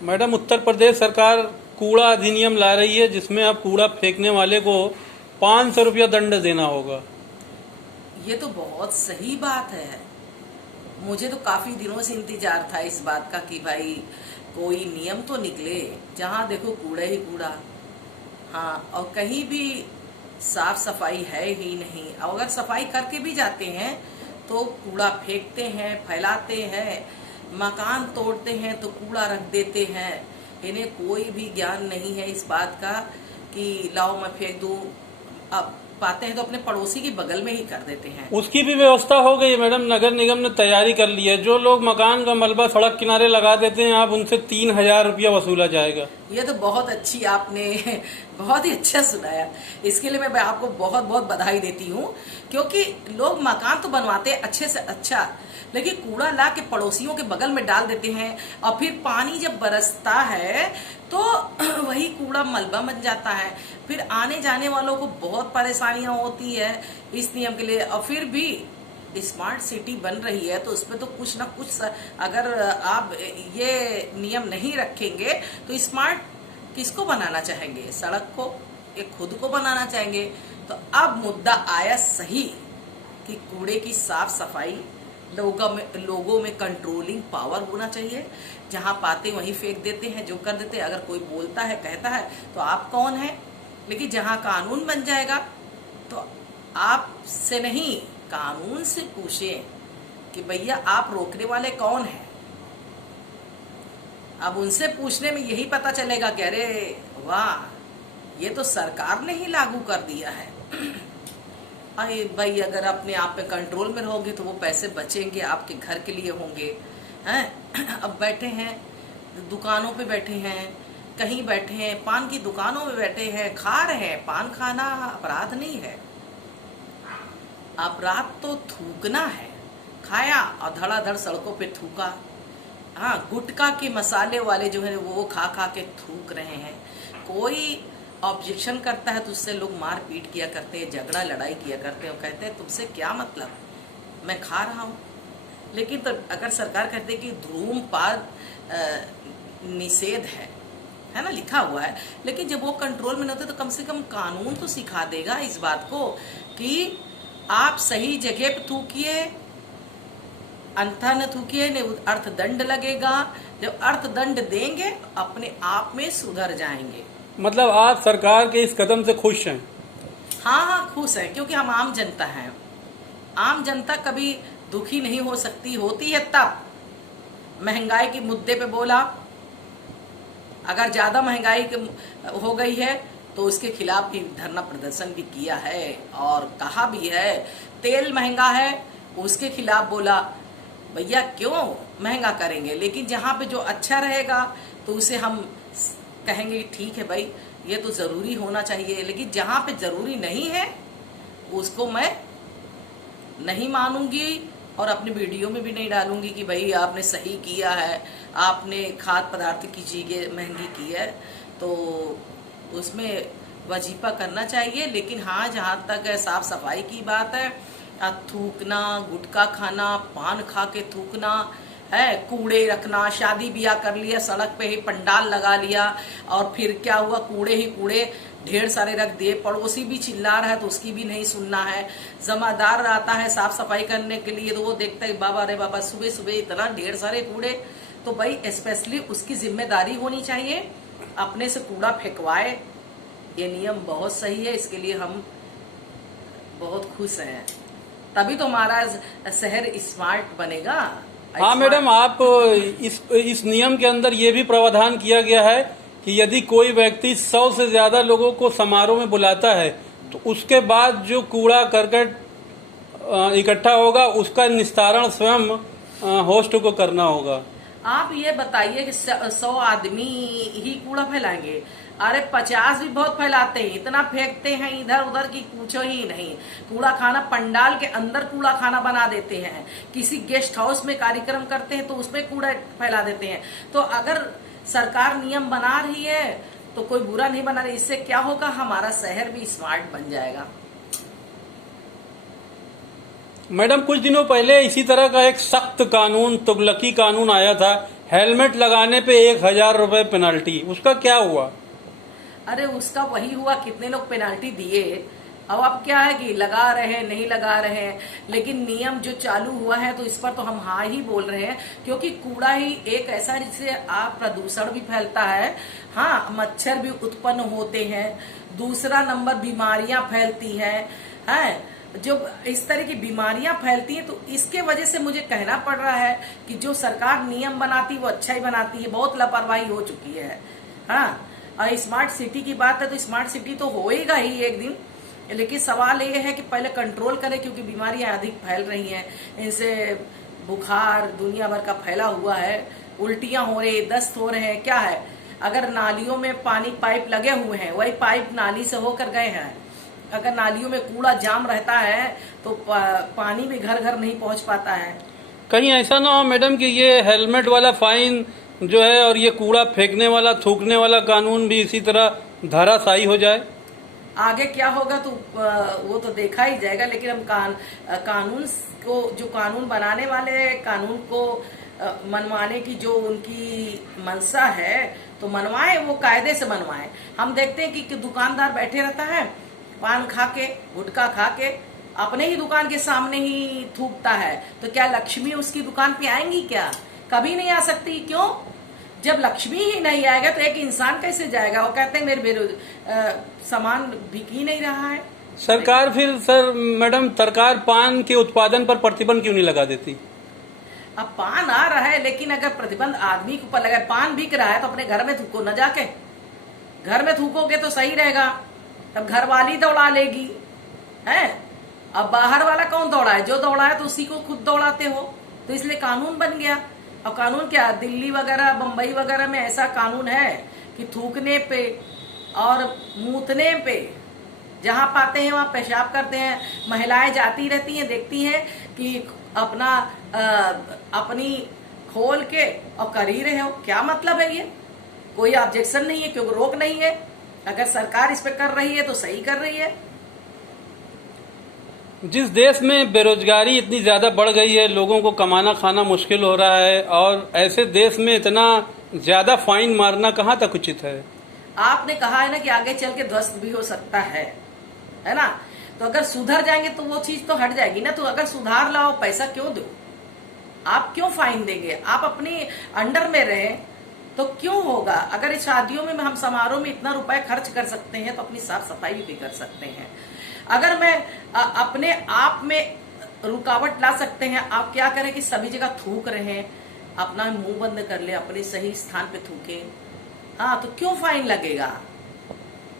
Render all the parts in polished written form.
Madam, Uttar Pradesh सरकार कूड़ा अधिनियम ला रही है जिसमें अब कूड़ा फेंकने वाले को 500 रुपया दंड देना होगा। ये तो बहुत सही बात है। मुझे तो काफी दिनों से इंतजार था इस बात का कि भाई कोई नियम तो निकले, जहां देखो कूड़ा ही कूड़ा। हाँ, और कहीं भी साफ सफाई है ही नहीं। और अगर सफाई करके भी जाते हैं तो कूड़ा फेंकते हैं, फैलाते हैं, मकान तोड़ते हैं तो कूड़ा रख देते हैं। इन्हें कोई भी ज्ञान नहीं है इस बात का कि लाओ मैं फेंक दूं। अब पाते हैं तो अपने पड़ोसी के बगल में ही कर देते हैं। उसकी भी व्यवस्था हो गई है मैडम, नगर निगम ने तैयारी कर ली है। जो लोग मकान का मलबा सड़क किनारे लगा देते हैं, आप उनसे 3000 रुपया वसूला जाएगा। ये तो बहुत अच्छी आपने बहुत ही अच्छा सुनाया। इसके लिए मैं आपको बहुत बहुत बधाई देती हूँ, क्योंकि लोग मकान तो बनवाते हैं अच्छे से अच्छा, लेकिन कूड़ा ला के पड़ोसियों के बगल में डाल देते हैं। और फिर पानी जब बरसता है तो वही कूड़ा मलबा बन जाता है। फिर आने जाने वालों को बहुत परेशानियां होती है इस नियम के लिए। और फिर भी स्मार्ट सिटी बन रही है तो उसमें तो कुछ ना कुछ, अगर आप ये नियम नहीं रखेंगे तो स्मार्ट किसको बनाना चाहेंगे? सड़क को, एक खुद को बनाना चाहेंगे। तो अब मुद्दा आया सही कि कूड़े की साफ सफाई, लोगों में कंट्रोलिंग पावर होना चाहिए। जहां पाते वहीं फेंक देते हैं, जो कर देते हैं। अगर कोई बोलता है, कहता है तो आप कौन है? लेकिन जहां कानून बन जाएगा तो आपसे नहीं, कानून से पूछें कि भैया आप रोकने वाले कौन हैं। अब उनसे पूछने में यही पता चलेगा कि अरे वाह, ये तो सरकार ने ही लागू कर दिया है। अरे भाई, अगर अपने आप पे कंट्रोल में रहोगे तो वो पैसे बचेंगे, आपके घर के लिए होंगे। हैं अब बैठे हैं दुकानों पे, बैठे हैं कहीं, बैठे हैं पान की दुकानों में, बैठे हैं खा रहे हैं। पान खाना अपराध नहीं है, अपराध तो थूकना है। खाया और धड़ाधड़ सड़कों पे थूका। हाँ, गुटखा के मसाले वाले जो है वो खा खा के थूक रहे हैं। कोई ऑब्जेक्शन करता है तो उससे लोग मार पीट किया करते हैं, झगड़ा लड़ाई किया करते हैं। कहते हैं तुमसे क्या मतलब, मैं खा रहा हूँ। लेकिन तो अगर सरकार कहते कि धूम्रपान निषेध है ना, लिखा हुआ है, लेकिन जब वो कंट्रोल में नहीं होते तो कम से कम कानून तो सिखा देगा इस बात को कि आप सही जगह पे थूकिए, अन्यथा न थूकिए, नहीं अर्थदंड लगेगा। जब अर्थदंड देंगे अपने आप में सुधर जाएंगे। मतलब आप सरकार के इस कदम से खुश हैं? हाँ हाँ, खुश है, क्योंकि हम आम जनता हैं। आम जनता कभी दुखी नहीं हो सकती, होती है तब महंगाई के मुद्दे पे बोला। अगर ज्यादा महंगाई हो गई है तो उसके खिलाफ भी धरना प्रदर्शन भी किया है और कहा भी है। तेल महंगा है, उसके खिलाफ बोला भैया क्यों महंगा करेंगे, लेकिन जहाँ पे जो अच्छा रहेगा तो उसे हम कहेंगे ठीक है भाई, ये तो जरूरी होना चाहिए। लेकिन जहाँ पे जरूरी नहीं है उसको मैं नहीं मानूंगी और अपनी वीडियो में भी नहीं डालूंगी कि भाई आपने सही किया है, आपने खाद्य पदार्थ की चीजें महंगी की है तो उसमें वजीफा करना चाहिए। लेकिन हाँ, जहाँ तक साफ सफाई की बात है, थूकना, गुटखा खाना, पान खा के थूकना है, कूड़े रखना, शादी ब्याह कर लिया, सड़क पे ही पंडाल लगा लिया और फिर क्या हुआ, कूड़े ही कूड़े ढेर सारे रख दिए। पड़ोसी भी चिल्ला रहा है तो उसकी भी नहीं सुनना है। जमादार आता है साफ सफाई करने के लिए तो वो देखता है बाबा, अरे बाबा सुबह सुबह इतना ढेर सारे कूड़े, तो भाई स्पेशली उसकी जिम्मेदारी होनी चाहिए, अपने से कूड़ा फेंकवाए। ये नियम बहुत सही है, इसके लिए हम बहुत खुश हैं। तभी तो हमारा शहर स्मार्ट बनेगा। हाँ मैडम, आप इस नियम के अंदर ये भी प्रावधान किया गया है कि यदि कोई व्यक्ति 100 से ज्यादा लोगों को समारोह में बुलाता है तो उसके बाद जो कूड़ा करकट इकट्ठा होगा उसका निस्तारण स्वयं होस्ट को करना होगा। आप ये बताइए कि 100 आदमी ही कूड़ा फैलाएंगे? अरे 50 भी बहुत फैलाते हैं, इतना फेंकते हैं इधर उधर की पूछो ही नहीं। कूड़ा खाना, पंडाल के अंदर कूड़ा खाना बना देते हैं, किसी गेस्ट हाउस में कार्यक्रम करते हैं तो उसमें कूड़ा फैला देते हैं। तो अगर सरकार नियम बना रही है तो कोई बुरा नहीं बना रही। इससे क्या होगा, हमारा शहर भी स्मार्ट बन जाएगा। मैडम, कुछ दिनों पहले इसी तरह का एक सख्त कानून, तुगलकी कानून आया था हेलमेट लगाने पे 1,000 रुपए पेनल्टी, उसका क्या हुआ? अरे उसका वही हुआ, कितने लोग पेनाल्टी दिए। अब क्या है कि लगा रहे हैं नहीं लगा रहे हैं, लेकिन नियम जो चालू हुआ है तो इस पर तो हम हाँ ही बोल रहे हैं, क्योंकि कूड़ा ही एक ऐसा जिससे आप प्रदूषण भी फैलता है, हाँ मच्छर भी उत्पन्न होते हैं, दूसरा नंबर बीमारियां फैलती हैं, जो इस तरह की बीमारियां फैलती हैं। तो इसके वजह से मुझे कहना पड़ रहा है कि जो सरकार नियम बनाती है वो अच्छा ही बनाती है, बहुत लापरवाही हो चुकी है। हाँ, और स्मार्ट सिटी की बात है तो स्मार्ट सिटी तो होएगा ही एक दिन, लेकिन सवाल ये है कि पहले कंट्रोल करें, क्योंकि बीमारियां अधिक फैल रही हैं, इनसे बुखार दुनिया भर का फैला हुआ है, उल्टियां हो रही, दस्त हो रहे हैं। क्या है, अगर नालियों में पानी पाइप लगे हुए हैं, वही पाइप नाली से होकर गए हैं, अगर नालियों में कूड़ा जाम रहता है तो पानी भी घर घर नहीं पहुंच पाता है। कहीं ऐसा ना हो मैडम कि ये हेलमेट वाला फाइन जो है और ये कूड़ा फेंकने वाला थूकने वाला कानून भी इसी तरह धराशायी हो जाए? आगे क्या होगा तो वो तो देखा ही जाएगा, लेकिन हम कानून को, जो कानून बनाने वाले कानून को मनवाने की जो उनकी मंशा है तो मनवाए, वो कायदे से मनवाए। हम देखते हैं कि दुकानदार बैठे रहता है, पान खा के गुटखा खा के अपने ही दुकान के सामने ही थूकता है, तो क्या लक्ष्मी उसकी दुकान पे आएंगी? क्या कभी नहीं आ सकती। क्यों? जब लक्ष्मी ही नहीं आएगा तो एक इंसान कैसे जाएगा? वो कहते हैं मेरे सामान बिक ही नहीं रहा है। सरकार फिर सर मैडम सरकार पान के उत्पादन पर प्रतिबंध क्यों नहीं लगा देती? अब पान आ रहा है, लेकिन अगर प्रतिबंध आदमी के ऊपर लगा, पान बिक रहा है तो अपने घर में थूको न जाके, घर में थूकोगे तो सही रहेगा, तब घर वाली दौड़ा लेगी है। अब बाहर वाला कौन दौड़ा है? जो दौड़ा है तो उसी को खुद दौड़ाते हो, तो इसलिए कानून बन गया। अब कानून क्या, दिल्ली वगैरह बम्बई वगैरह में ऐसा कानून है कि थूकने पे और मूतने पे जहां पाते हैं वहां पेशाब करते हैं, महिलाएं जाती रहती हैं, देखती हैं कि अपना अपनी खोल के और कर ही रहे हो। क्या मतलब है? ये कोई ऑब्जेक्शन नहीं है, क्योंकि रोक नहीं है। अगर सरकार इस पे कर रही है तो सही कर रही है। जिस देश में बेरोजगारी इतनी ज्यादा बढ़ गई है, लोगों को कमाना खाना मुश्किल हो रहा है, और ऐसे देश में इतना ज्यादा फाइन मारना कहाँ तक उचित है? आपने कहा है ना कि आगे चल के ध्वस्त भी हो सकता है ना? तो अगर सुधर जाएंगे तो वो चीज तो हट जाएगी ना। तो अगर सुधार लाओ, पैसा क्यों दो? आप क्यों फाइन देंगे? आप अपने अंडर में रहे तो क्यों होगा? अगर इस शादियों में हम समारोह में इतना रुपए खर्च कर सकते हैं तो अपनी साफ सफाई भी कर सकते हैं। अगर मैं अपने आप में रुकावट ला सकते हैं, आप क्या करें कि सभी जगह थूक रहे हैं, अपना मुंह बंद कर ले, अपने सही स्थान पे थूके। हाँ, तो क्यों फाइन लगेगा?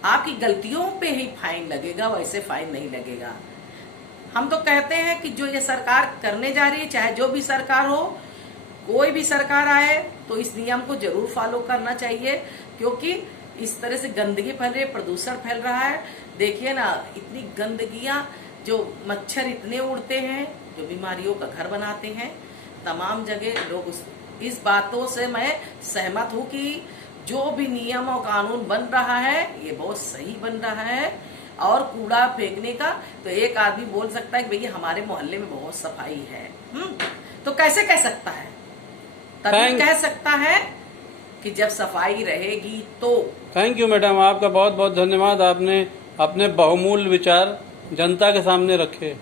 आपकी गलतियों पे ही फाइन लगेगा, वैसे फाइन नहीं लगेगा। हम तो कहते हैं कि जो ये सरकार करने जा रही है, चाहे जो भी सरकार हो, कोई भी सरकार आए, तो इस नियम को जरूर फॉलो करना चाहिए, क्योंकि इस तरह से गंदगी फैल रही है, प्रदूषण फैल रहा है। देखिए ना, इतनी गंदगियां, जो मच्छर इतने उड़ते हैं जो बीमारियों का घर बनाते हैं तमाम जगह। लोग इस बातों से मैं सहमत हूं कि जो भी नियम और कानून बन रहा है ये बहुत सही बन रहा है। और कूड़ा फेंकने का तो एक आदमी बोल सकता है कि भैया हमारे मोहल्ले में बहुत सफाई है, तो कैसे कह सकता है? तभी कह सकता है कि जब सफाई रहेगी तो। थैंक यू मैडम, आपका बहुत बहुत धन्यवाद। आपने अपने बहुमूल्य विचार जनता के सामने रखे।